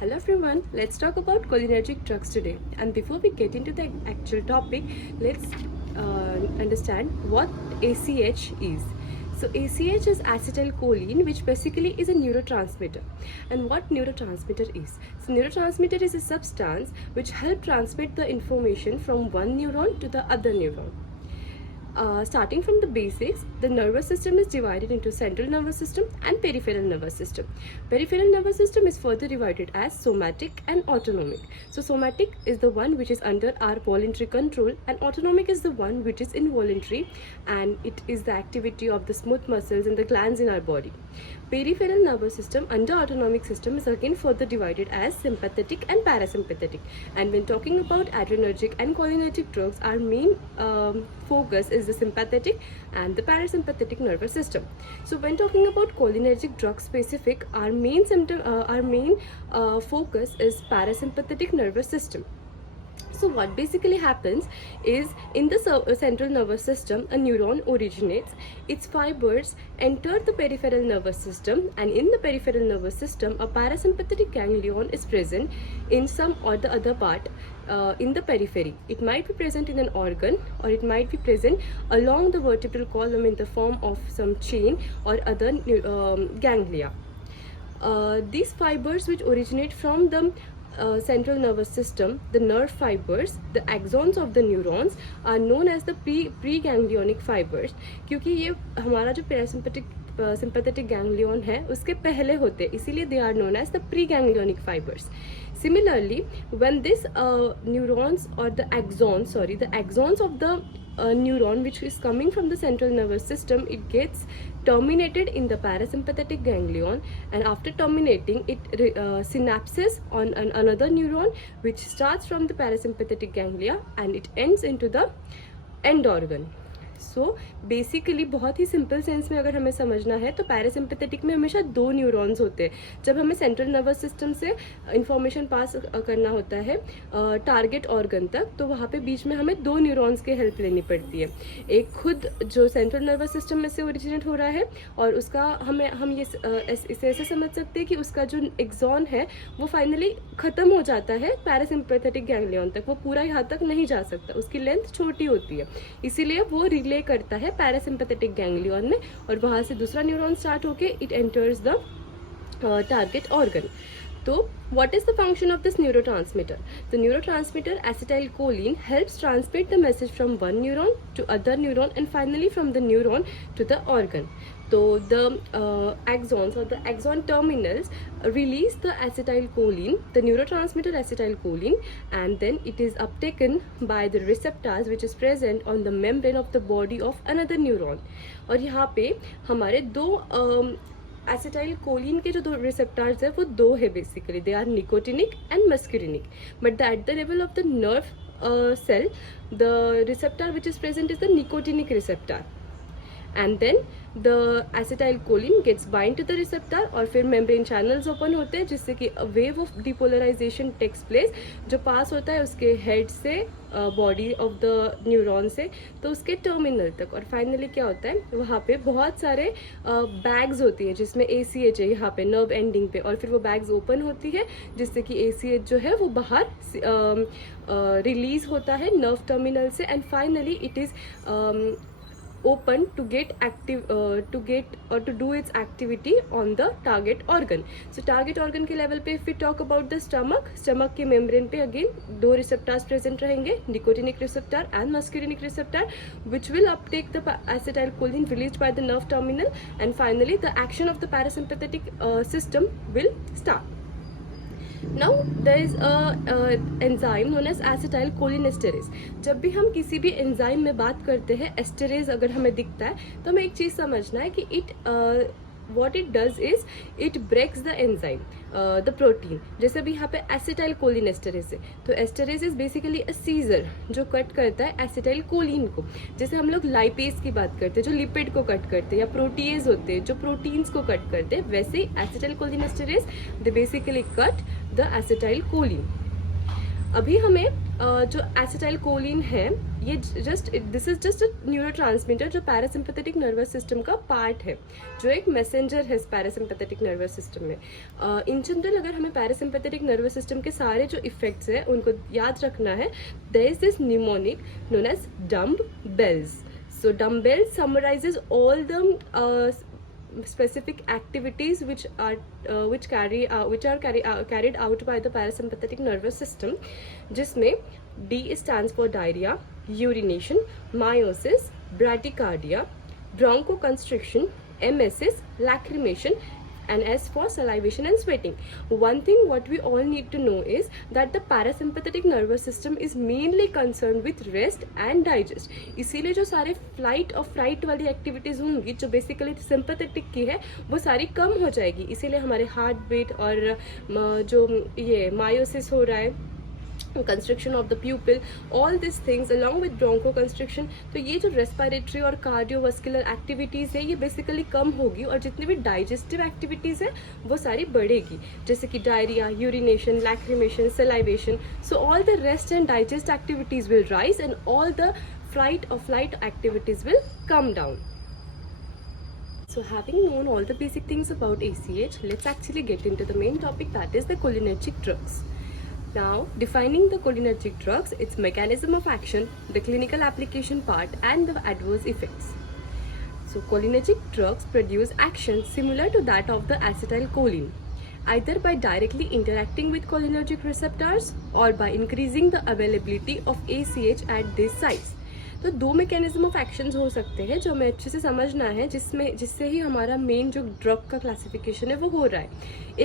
Hello everyone, let's talk about cholinergic drugs today. And before we get into the actual topic, let's understand what ACH is. So ACH is acetylcholine, which basically is a neurotransmitter. And what neurotransmitter is? So neurotransmitter is a substance which helps transmit the information from one neuron to the other neuron. Starting from the basics, the nervous system is divided into central nervous system and peripheral nervous system. Peripheral nervous system is further divided as somatic and autonomic. So somatic is the one which is under our voluntary control, and autonomic is the one which is involuntary, and it is the activity of the smooth muscles and the glands in our body. Peripheral nervous system under autonomic system is again further divided as sympathetic and parasympathetic. And when talking about adrenergic and cholinergic drugs, our main focus is the sympathetic and the parasympathetic nervous system. So when talking about cholinergic drug specific, our main focus is parasympathetic nervous system. So what basically happens is, in the central nervous system, a neuron originates, its fibers enter the peripheral nervous system, and in the peripheral nervous system a parasympathetic ganglion is present in some or the other part in the periphery. It might be present in an organ, or it might be present along the vertebral column in the form of some chain or other ganglia. These fibers which originate from the central nervous system, the nerve fibers, the axons of the neurons are known as the preganglionic fibers, क्योंकि ये हमारा जो sympathetic ganglion है उसके पहले होते हैं, इसीलिए they are known as the preganglionic fibers. Similarly, when this neurons or the axons of the neuron which is coming from the central nervous system, it gets terminated in the parasympathetic ganglion, and after terminating it synapses on another neuron which starts from the parasympathetic ganglia and it ends into the end organ. So basically बहुत ही simple sense में अगर हमें समझना है तो parasympathetic में हमेशा दो न्यूरॉन्स होते हैं. जब हमें सेंट्रल नर्वस सिस्टम से इंफॉर्मेशन पास करना होता है टारगेट ऑर्गन तक, तो वहाँ पे बीच में हमें दो न्यूरॉन्स की हेल्प लेनी पड़ती है. एक खुद जो सेंट्रल नर्वस सिस्टम में से ओरिजिनेट हो रहा है, और उसका हम ये इसे ऐसे समझ सकते हैं कि उसका जो एक्सॉन है वो फाइनली ख़त्म हो जाता है पैरासिम्पैथेटिक गैंग्लियन तक. वो पूरा यहाँ तक नहीं जा सकता, उसकी लेंथ छोटी होती है, इसीलिए वो रिले करता है पैरासिम्पैथेटिक गैंग्लियन में, और वहाँ से दूसरा न्यूरॉन स्टार्ट होके it enters the target organ. So, what is the function of this neurotransmitter? The neurotransmitter acetylcholine helps transmit the message from one neuron to other neuron and finally from the neuron to the organ. So the axons or the axon terminals release the acetylcholine, the neurotransmitter acetylcholine, and then it is uptaken by the receptors which is present on the membrane of the body of another neuron. और यहाँ पे हमारे दो acetylcholine के जो दो receptors है वो दो है. Basically they are nicotinic and muscarinic, but at the level of the nerve cell the receptor which is present is the nicotinic receptor, and then the acetylcholine gets bind to the receptor और फिर membrane channels open होते हैं जिससे कि a wave of depolarization takes place जो पास होता है उसके head से body of the neuron से तो उसके terminal तक. और finally क्या होता है, वहाँ पे बहुत सारे bags होती हैं जिसमें ACH है यहाँ पे nerve ending पे, और फिर वो bags open होती है जिससे कि ACH जो है वो बाहर release होता है nerve terminal से, and finally it is open to get active to do its activity on the target organ. So target organ के level पे if we talk about the stomach के membrane पे again दो receptors present रहेंगे, nicotinic receptor and muscarinic receptor, which will uptake the acetylcholine released by the nerve terminal, and finally the action of the parasympathetic system will start. Now there is a enzyme known as acetylcholinesterase. जब भी हम किसी भी enzyme में बात करते हैं, esterase अगर हमें दिखता है तो हमें एक चीज़ समझना है कि what it does is it breaks the enzyme, the protein. जैसे अभी यहाँ पे acetylcholinesterase है, तो esterase is basically a seizure जो कट करता है एसिटाइलकोलिन को. जैसे हम लोग लाइपेज की बात करते हैं जो लिपिड को कट करते हैं, या प्रोटीएज होते हैं जो प्रोटीन्स को कट करते हैं, वैसे ही acetylcholinesterase they basically cut the acetylcholine. अभी हमें जो एसिटाइलकोलिन है ये this is just a neurotransmitter जो पैरासिम्पैथेटिक नर्वस सिस्टम का पार्ट है, जो एक मैसेंजर है पैरासिम्पैथेटिक नर्वस सिस्टम में। इन जनरल अगर हमें पैरासिम्पैथेटिक नर्वस सिस्टम के सारे जो इफेक्ट्स है उनको याद रखना है, there is this mnemonic known as dumbbells. So dumbbells summarizes all the specific activities which are carried out by the parasympathetic nervous system, जिसमें D stands for diarrhea, urination, meiosis, bradycardia, bronchoconstriction, emesis, lacrimation, and S for salivation and sweating. One thing what we all need to know is that the parasympathetic nervous system is mainly concerned with rest and digest. इसीलिए जो सारे flight और freight वाली activities होंगी जो basically sympathetic की है वो सारी कम हो जाएगी, इसीलिए हमारे हार्ट बीट और जो ये मायोसिस हो रहा है, construction of the pupil, all this things along with bronchoconstriction, तो ये जो रेस्पिरेटरी और कार्डियोवास्कुलर एक्टिविटीज़ है ये बेसिकली कम होगी और जितनी भी डाइजेस्टिव एक्टिविटीज़ है वो सारी बढ़ेगी, जैसे कि diarrhoea, urination, lacrimation, salivation. So all the rest and digest activities will rise and all the flight और flight activities will come down. So having known all the basic things about ACH, let's actually get into the main topic, that is the cholinergic drugs. Now, defining the cholinergic drugs, its mechanism of action, the clinical application part, and the adverse effects. So, cholinergic drugs produce action similar to that of the acetylcholine, either by directly interacting with cholinergic receptors or by increasing the availability of ACH at this sites. तो दो mechanism of actions हो सकते हैं जो हमें अच्छे से समझना है, जिससे ही हमारा मेन जो ड्रग का क्लासिफिकेशन है वो हो रहा है.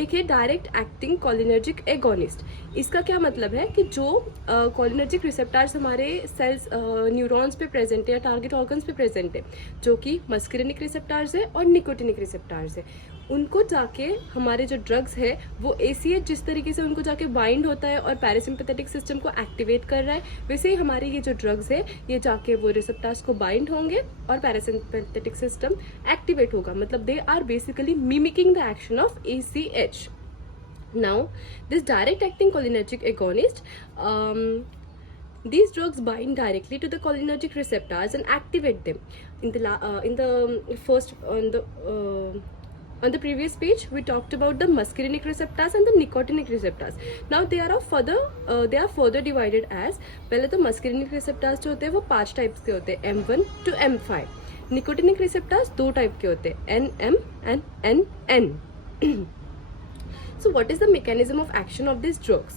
एक है डायरेक्ट एक्टिंग कोलिनर्जिक एगोनिस्ट. इसका क्या मतलब है कि जो कोलिनर्जिक रिसेप्टर्स हमारे सेल्स न्यूरॉन्स पे प्रेजेंट है या टारगेट ऑर्गन्स पे प्रेजेंट है, जो कि मस्करिनिक रिसेप्टर्स है और निकोटिनिक रिसेप्टर्स है, उनको जाके हमारे जो ड्रग्स है वो ACH जिस तरीके से उनको जाके बाइंड होता है और पैरासिम्पैथेटिक सिस्टम को एक्टिवेट कर रहा है, वैसे ही हमारे ये जो ड्रग्स है ये जाके वो रिसेप्टर्स को बाइंड होंगे और पैरासिम्पैथेटिक सिस्टम एक्टिवेट होगा. मतलब they are basically mimicking the action of ACH. Now, this direct acting cholinergic agonist, these drugs bind directly to the cholinergic receptors and activate them. On the previous page, we talked about the muscarinic receptors and the nicotinic receptors. Now they are further divided as, पहले तो muscarinic receptors जो होते हैं वो 5 types के होते हैं, M1 to M5. Nicotinic receptors 2 type के होते हैं, NM and NN. So what is the mechanism of action of these drugs?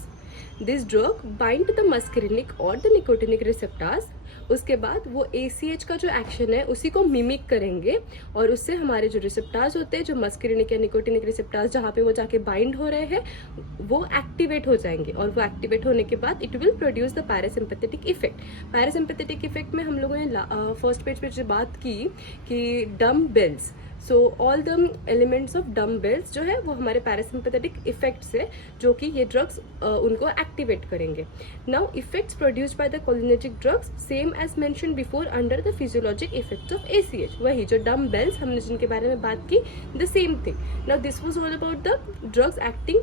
This drug bind to the muscarinic or the nicotinic receptors. उसके बाद वो ACH का जो एक्शन है उसी को मिमिक करेंगे और उससे हमारे जो रिसेप्टर्स होते हैं, जो मस्करिनिक या निकोटिनिक रिसेप्टर्स जहाँ पे वो जाके बाइंड हो रहे हैं, वो एक्टिवेट हो जाएंगे और वो एक्टिवेट होने के बाद it will produce the parasympathetic effect. Parasympathetic effect में हम लोगों ने फर्स्ट पेज पे जो बात की कि dumbbells, so all the elements of dumbbells जो है वो हमारे पैरासिम्पैथेटिक इफेक्ट्स है जो कि ये ड्रग्स उनको एक्टिवेट करेंगे. Now effects produced by the cholinergic drugs same as mention before under the physiologic effects of ACH. वही जो डम्बेल्स हमने जिनके बारे में बात की, the same thing. Now this was all about the drugs acting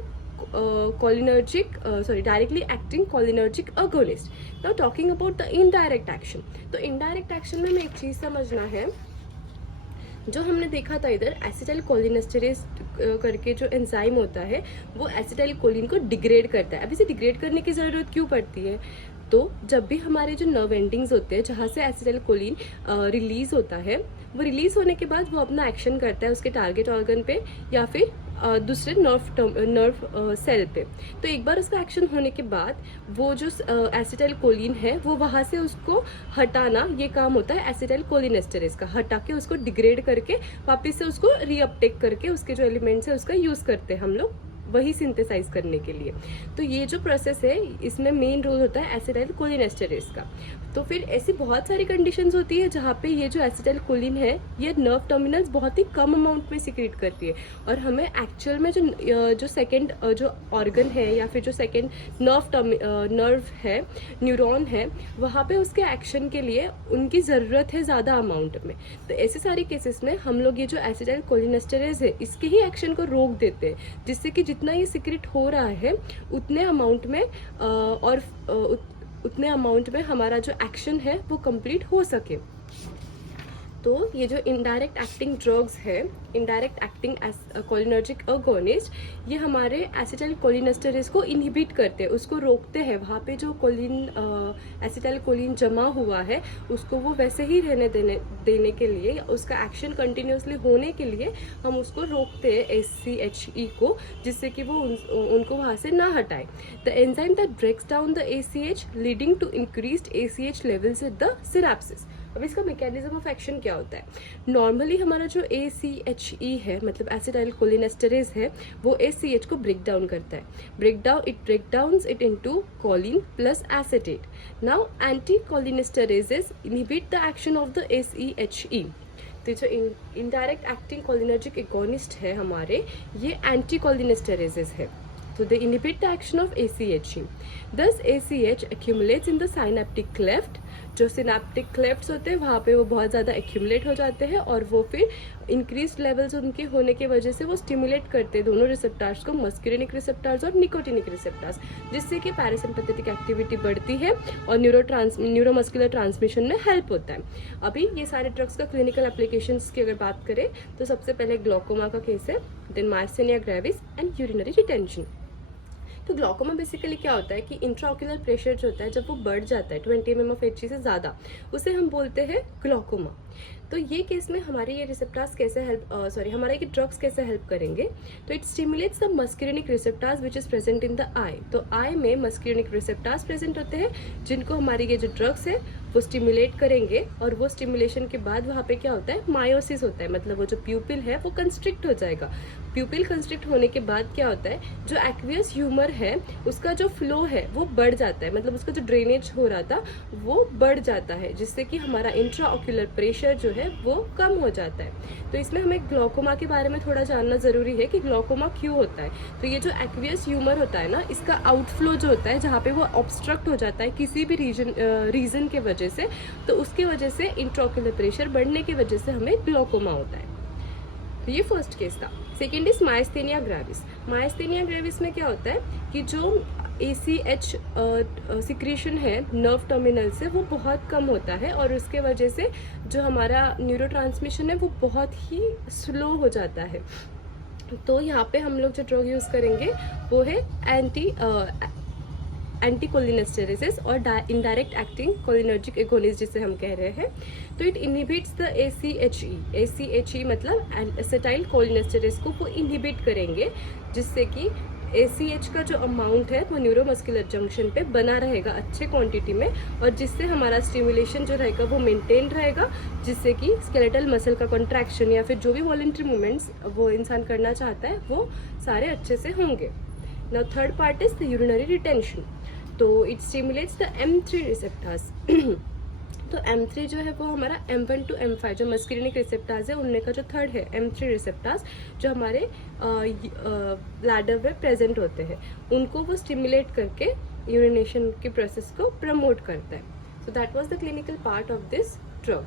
directly acting cholinergic agonist. Now talking about the indirect action. तो indirect action में हमें एक चीज़ समझना है, जो हमने देखा था इधर एसिटाइल कोलिनेस्टेरेज करके जो एंजाइम होता है वो एसिटाइल कोलिन को डिग्रेड करता है. अब इसे डिग्रेड करने की ज़रूरत क्यों पड़ती है? तो जब भी हमारे जो नर्व एंडिंग्स होते हैं जहाँ से एसिटाइल कोलिन रिलीज होता है, वो रिलीज होने के बाद वो अपना एक्शन करता है उसके टारगेट ऑर्गन पे या फिर दूसरे नर्व सेल पे. तो एक बार उसका एक्शन होने के बाद वो जो एसिटाइल कोलिन है वो वहाँ से उसको हटाना, ये काम होता है एसिटाइल कोलिनेस्टेरेज का. हटा के उसको डिग्रेड करके वापस से उसको रीअपटेक करके उसके जो एलिमेंट्स है उसका यूज़ करते हैं हम लोग वही सिंथेसाइज करने के लिए. तो ये जो प्रोसेस है इसमें मेन रोल होता है एसिटाइल कोलिनेस्टेरेज का. तो फिर ऐसी बहुत सारी कंडीशंस होती है जहाँ पे ये जो एसिटाइल कोलिन है ये नर्व टर्मिनल्स बहुत ही कम अमाउंट में सिक्रीट करती है और हमें एक्चुअल में जो सेकेंड जो ऑर्गन है या फिर जो सेकेंड नर्व है, न्यूरॉन है, वहाँ पे उसके एक्शन के लिए उनकी ज़रूरत है ज़्यादा अमाउंट में. तो ऐसे सारे केसेस में हम लोग ये जो एसिटाइल कोलिनेस्टेरेज है इसके ही एक्शन को रोक देते हैं, जिससे कि जितना ये सिक्रीट हो रहा है उतने अमाउंट में और उतने अमाउंट में हमारा जो एक्शन है वो कंप्लीट हो सके। तो ये जो इनडायरेक्ट एक्टिंग ड्रग्स है, इनडायरेक्ट एक्टिंग कोलिनर्जिक अगोनिस्ट, ये हमारे एसिटाइल कोलिनेस्टेरेज को इनहिबिट करते हैं, उसको रोकते हैं। वहाँ पे जो एसिटाइल कोलिन जमा हुआ है उसको वो वैसे ही रहने देने के लिए, उसका एक्शन कंटिन्यूसली होने के लिए हम उसको रोकते हैं ACHE को, जिससे कि वो उनको वहाँ से ना हटाए। The enzyme that breaks down the ACH leading to increased ACH levels with the synapsis. अब इसका मैकेनिज्म ऑफ एक्शन क्या होता है? नॉर्मली हमारा जो ACHE है, मतलब एसिटाइल कोलिनेस्टेरेज है, वो ACH को ब्रेक डाउन करता है। Break downs it into choline plus acetate. Now anti cholinesterases inhibit the action of the ACHE। तो जो इनडायरेक्ट एक्टिंग कोलिनर्जिक एगोनिस्ट है हमारे, ये एंटी कोलिनेस्टेरेजेस है। So they inhibit the action of ACHE. Thus ACH accumulates in the synaptic cleft. जो synaptic क्लेफ्ट्स होते हैं वहाँ पे वो बहुत ज़्यादा एक्यूमुलेट हो जाते हैं, और वो फिर इंक्रीज लेवल्स उनके होने की वजह से वो स्टिमुलेट करते हैं दोनों रिसेप्टार्स को, मस्कुलिनिक रिसेप्टार्स और निकोटिनिक रिसेप्टार्स, जिससे कि पैरासिम्पैथेटिक एक्टिविटी बढ़ती है और न्यूरोमस्कुलर ट्रांसमिशन में हेल्प होता है। अभी ये सारे ड्रग्स का क्लिनिकल एप्लीकेशंस की अगर बात करें तो सबसे पहले ग्लोकोमा का केस है, then myasthenia gravis and urinary retention. तो ग्लोकोमा बेसिकली क्या होता है कि इंट्राओक्यूलर प्रेशर जो होता है जब वो बढ़ जाता है 20 mm of Hg से ज़्यादा, उसे हम बोलते हैं ग्लोकोमा। तो ये केस में हमारे ये रिसेप्टार्स कैसे हमारे ये ड्रग्स कैसे हेल्प करेंगे? तो it stimulates the muscarinic receptors which is present in the eye. तो आई में मस्कुलिनिक रिसेप्टार्स प्रेजेंट होते हैं जिनको हमारी ये जो ड्रग्स है वो स्टिमुलेट करेंगे, और वो स्टिमुलेशन के बाद वहाँ पे क्या होता है, मायोसिस होता है, मतलब वो जो प्यूपिल है वो कंस्ट्रिक्ट हो जाएगा। प्यूपिल कंस्ट्रिक्ट होने के बाद क्या होता है, जो एक्वियस ह्यूमर है उसका जो फ्लो है वो बढ़ जाता है, मतलब उसका जो ड्रेनेज हो रहा था वो बढ़ जाता है, जिससे कि हमारा इंट्राऑक्यूलर प्रेशर जो है वो कम हो जाता है। तो इसमें हमें ग्लोकोमा के बारे में थोड़ा जानना ज़रूरी है कि ग्लोकोमा क्यों होता है। तो ये जो एक्वियस ह्यूमर होता है ना, इसका आउटफ्लो जो होता है जहाँ पे वो ऑब्स्ट्रक्ट हो जाता है किसी भी रीजन के वजह से, तो उसकी वजह से इंट्राऑक्यूलर प्रेशर बढ़ने की वजह से हमें ग्लोकोमा होता है। तो ये फर्स्ट केस था। Second is myasthenia gravis. Myasthenia gravis में क्या होता है कि जो ACH सिक्रीशन है नर्व टर्मिनल से वो बहुत कम होता है, और उसके वजह से जो हमारा न्यूरो ट्रांसमिशन है वो बहुत ही स्लो हो जाता है। तो यहाँ पे हम लोग जो ड्रग यूज़ करेंगे वो है एंटीकोलिनेस्टेरेसिस और इनडायरेक्ट एक्टिंग कोलिनर्जिक एगोनिस्ट जिसे हम कह रहे हैं। तो इट इनहिबिट्स द ACHE मतलब एसिटाइल कोलिनेस्टेरेस को वो इनहिबिट करेंगे, जिससे कि ACH का जो अमाउंट है वो न्यूरोमस्कुलर जंक्शन पे बना रहेगा अच्छे क्वांटिटी में, और जिससे हमारा स्टिमुलेशन जो रहेगा वो मेंटेन रहेगा, जिससे कि स्केलेटल मसल का कॉन्ट्रैक्शन या फिर जो भी वॉलंटरी मूवमेंट्स वो इंसान करना चाहता है वो सारे अच्छे से होंगे। Now third part is the urinary retention. तो it stimulates the M3 receptors. तो M3 जो है वो हमारा M1 to M5 जो मस्कुलिनिक रिसेप्टर्स है उनमें का जो थर्ड है M3 रिसेप्टर्स, जो हमारे ब्लैडर में प्रेजेंट होते हैं, उनको वो स्टिमुलेट करके यूरिनेशन के प्रोसेस को प्रमोट करता है। So that was the clinical part of this drug.